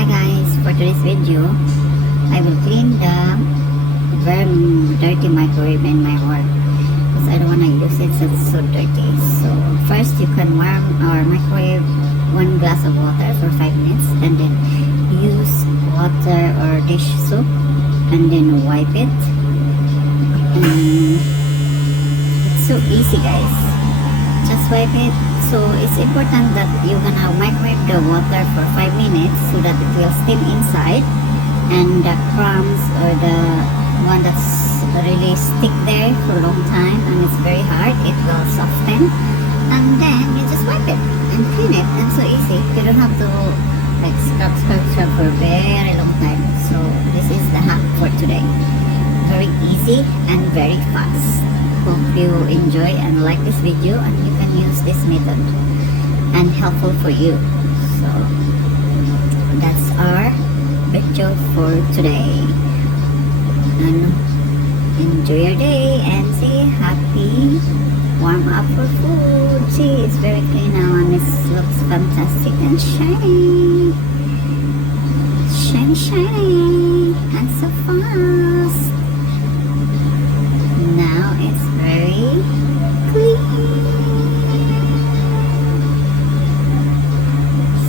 Hi guys, for today's video, I will clean the very dirty microwave in my work because I don't want to use it, so it's so dirty. So first you can warm or microwave 1 glass of water for 5 minutes and then use water or dish soap and then wipe it. And it's so easy guys, just wipe it. So it's important that you're gonna microwave the water for 5 minutes so that it will steam inside and the crumbs or the one that's really stick there for a long time and it's very hard, it will soften, and then you just wipe it and clean it. And so easy, you don't have to like scrub for a very long time. So this is the hack for today, very easy and very fast. Hope you enjoy and like this video and you can use this method and helpful for you. So that's our video for today, and enjoy your day and say happy warm up for food. See, it's very clean now and it looks fantastic and shiny and so fast. Now it's very clean.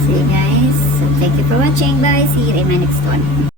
See you guys. So thank you for watching. Bye. See you in my next one.